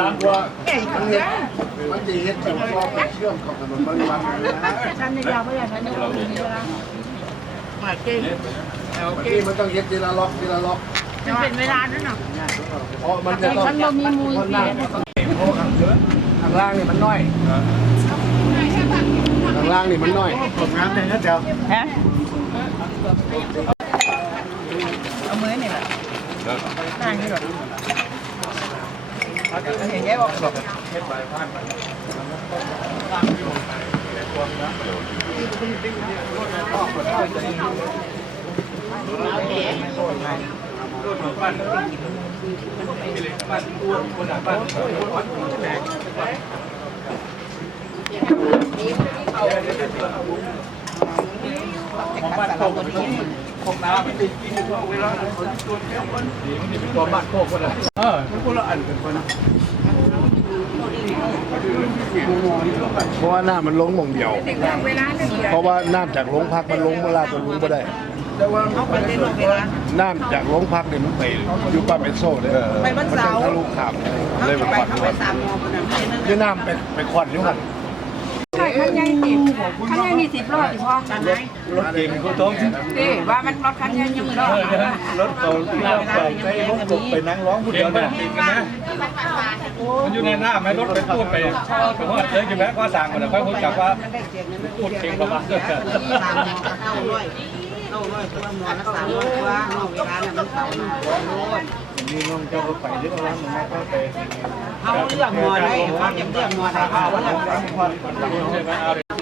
ร้านตัวมันจะเฮ็ดแบบว่าไปเชื่อมกับถนนบริวารเลยนะฉันในยาวไม่อยากฉันในวันนี้เวลามาเก่งเอาบางเก่ทีงมันต้องเฮ็ดทีละล็อกทีละล็อกมันเป็นเวลานั่นเนาะเพราะมันจะต้องฉันบ่มีมูลคนเสีนั่งยเพราะข้างเยอะข้างล่างนี่มันน้อยข้างล่างนี่มันน้อยผมน้ำเลยนะเจ้าฮะเอามือนี่แหละนั่งนี่หรอ เห็นแย่บอกบ้านโคก โคกน้ำมันติดกินตัวเวลาคนตัวเดียวมันดีมันเป็นตัวบ้านโคกคนละเออมันคนละอันกันคนเพราะว่าหน้ามันลงหม่องเดียว เพราะว่าน้ำจากโรงพักมันลงเวลาตัวรู้บ่ได้น้ำจากโรงพักเนี่ยมันไปอยู่ปั๊มเอสโซ่เด้อไปวันเสาร์มันทะลุขามเลยมันไปขวันะที่น้ำไปไปขวัญอยู่หันใช่ขันใหญ่ สิขั้นใหญ่มีสิบรอบสิพ่อกันไหนรถเก่งกูท้องนี่ว่ามันรถขั้นใหญ่ยังมีรอบรถเก่าที่เราใส่ไปห้องกบไปนั่งร้องผู้เดียวเนี่ยมันอยู่ในหน้าไหมรถไปพูดไปไปว่าเจอกี่แม่ก็สั่งมาแต่ค่อยพูดกลับว่าพูดเก่งประมาณนั้นสามหมอกับเก้าร้อยเก้าร้อยตัวหมอละสามร้อยตัวนอกเวลาเนี่ยมันเสาร์หน่อยโลดนี่น้องเจ้าก็ไปเรื่องร้านหนูก็ไปเขาเลือกหมอได้เขาจะเลือกหมอได้เขาเลือกใช่ไ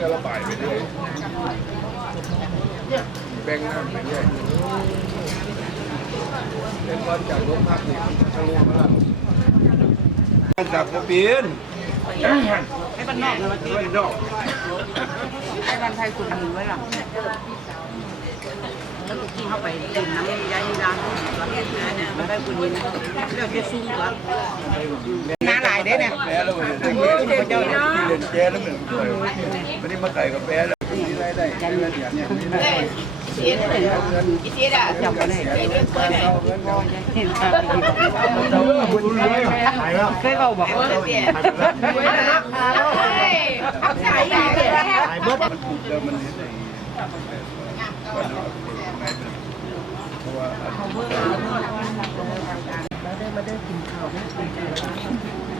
หมเอาเลยสภาพแล้วแบ่งน้ำไปเรื่อยเป็นวันจากโรงพักนี่ทะลุมาแล้วจากกระปีนให้บ้านนอกเลยด้วยดอกให้บ้านไทยคุณมือไว้หรอแล้วกินเข้าไปกินน้ำยาดีร้านมันได้คุณนี่นะเลือกจะซุ่มก่อนน้าหลายได้เนี่ยแพ้แล้วมันเด็กเจ้าที่เล่นแพ้แล้วมันไม่ได้มาไก่กับแพ้แล้วนี่ได้ได้ได้เงินอย่างเนี้ยนี่ได้จำไว้ได้เคยเราบอกว่าใส่ใหญ่เลยหายเบิดมันถูกแล้วมันเห็นไอ้ยาโทรศัพท์แก้วห้าสิบใครรู้พออยู่อยู่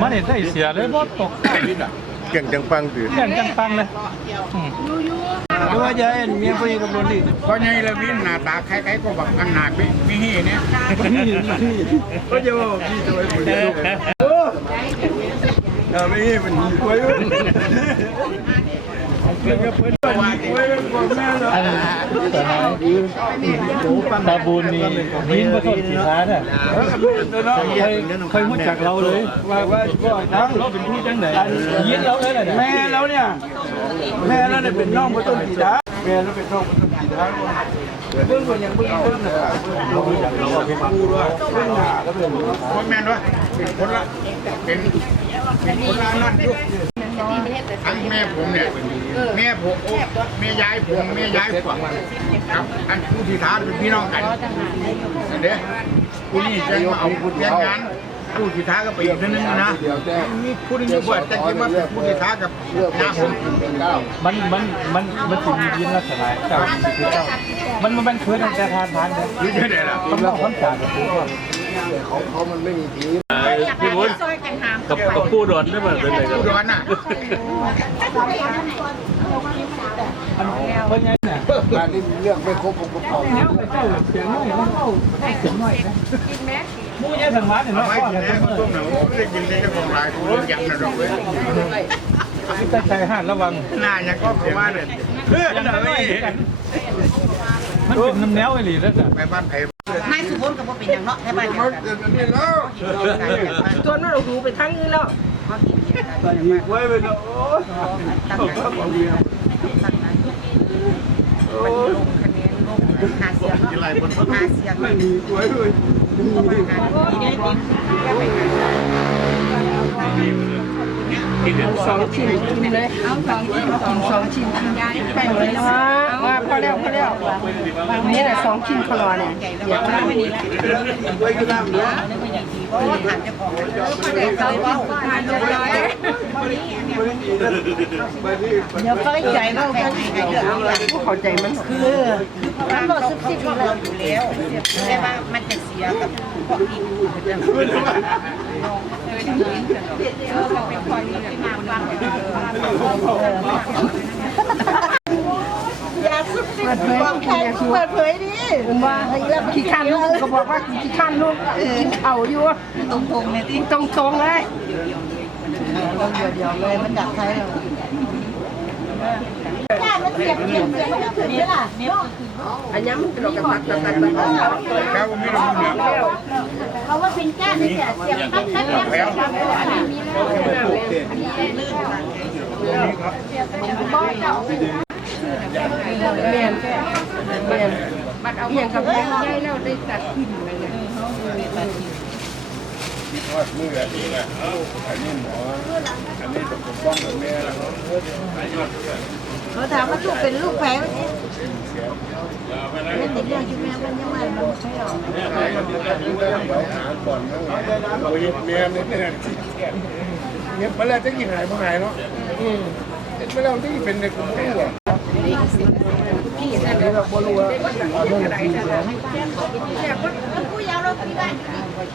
มันเห็นได้เสียเลยบ่ตกข้าวดิอะเก่งจังปังตื่นแข่งจังปังเลยหรือว่าจะให้เมียผู้หญิงกับคนดีเพราะไงละวินหน้าตาคล้ายๆก็บักอันหนาไม่ไม่เห็นเนี่ยก็จะว่าพี่จะไปผู้หญิงเออไม่ให้มันไว้เพื่อนกับเพื่อน ไว้กับแม่เนนสหายตาบูนนี่ยิงมมาต้นสีท้าเนี่ยเคยเครู้จักเราเลยว่าว่าว่าทั้งเราเป็นผู้จังไหนยิงเราเลยแหละแม่แล้วเนี่ยแม่แล้วเนี่ยเป็นน้องมาต้นกีดาแม่แล้วเป็นน้องมาต้นกีดาเบื้องบนยังเบื้องต้นนะเราเราเป็นครูด้วยเบื้องหน้าก็เป็นเพราะแม่นว่าเป็นคนละเป็นเป็นคนละนั่นอยู่ อันแม่ผมเนี่ยแม่ผมโอ้แม่ยายผมแม่ยายผมครับอันผู้ที่ท้าเป็นพี่น้องกันเด้ผู้นี้แจ้งว่าเอาผู้แจ้งงานผู้ที่ท้าก็ไปอีกนิดนึงนะเดี๋ยวแจ้งมีผู้ที่อยู่บวชแต่คิดว่าเป็นผู้ที่ท้ากับเลือกน้าผมเป็นเก้ามันมันมันมันจะมียินลักษณะเจ้าคือเจ้ามันมันเป็นคืนแต่ทานทานเลยหรือจะได้ล่ะต้องต้องความสะอา ดของเขามันไม่มีทีพี่บุญกับกับผู้ดอนได้ไหมเป็นไงผู้ร้อนน่ะอันเพราะงั้นน่ะการที่เลือกไม่ครบองค์ประกอบแล้วไปเจ้าเสียงน้อยมันเข้าเสียงน้อยนะมูยสังวาเนี่ยไมก็กินจะได้เสมมาอต้มหนังไม่ได้กินได้เจ้าของร้านคุณยักนะดอกเว้ยที่ตั้งใจห้านระวังน่ายังก็เสียมาเลยเพื่อนอย่างน้เลยมันเป็นน้ำแนวไอ้หลีแล้วจ้ะไปบ้านไผ่ นายสุพลก็บ่เป็นอย่างเนาะแค่บ้านเดียวมันกันเกิดอันนี้แล้วจนว่าเราดูไปทั้งนี้แล้วเขากินเยอะกันใส่หีกไว้ไปเนาะโอ้ยตั้งใจตั้งใจตั้งใจมันลงคะแนนลงหาเสียงหาเสียงใส่หีกไว้เลย สองชิ้นกินเลยเอาสองชิ้นกินสองชิ้นยายไปเลยว่าว่าพอแล้วพอแล้วนี่แหละสองชิ้นคลอเนี่ยเดี๋ยวมาไม่ดีแล้วไว้ก็น้เนาะเพราะว่าถามเจ้าของเขาได้เคยว่านเรียบร้อยไปที่เดี๋ยวเขาใจว่างไงเรื่องอะไรเข้าใจมันคือมันบอกซุบซิบอยู่แล้วแต่ว่ามันจะ เสียกับพวกอีกเรื่องเปิดเผยเปิดเผยดิว่าขี้ข้านลูกก็บอกว่าขี้ข้านลูกกินเข่าอยู่ตรงๆเนี่ยที่ตรงๆเลยเดี๋ยวเดียวเลยมันดักใครเรา อันนี้มันเป็นกับตัดตัดตัดตัดครับผมไม่รู้เนี่ยเขาว่าเป็นก้านนี่แต่เสียบปั๊บปั๊บปั๊บแล้วเมียนเมียนเมียนกับแม่ใหญ่แล้วได้ตัดขึ้นเลยเนี่ย ว่ามือแบบนี้แหละอันนี้หมอ อันนี้ปกป้องแม่แล้วเขาถามว่าลูกเป็นลูกแพ้ไหมไม่ติดเรื่องที่แม่มันยังไม่มันใช่หรอหาก่อนนะโอ้ยแม่เนี่ยเนี่ยเนี่ยมื่อไรจะกินหายมื่อไหร่เนาะอืมเมื่อไรที่เป็นในกลุ่มตู้อะผู้ยาวเราที่บ้าน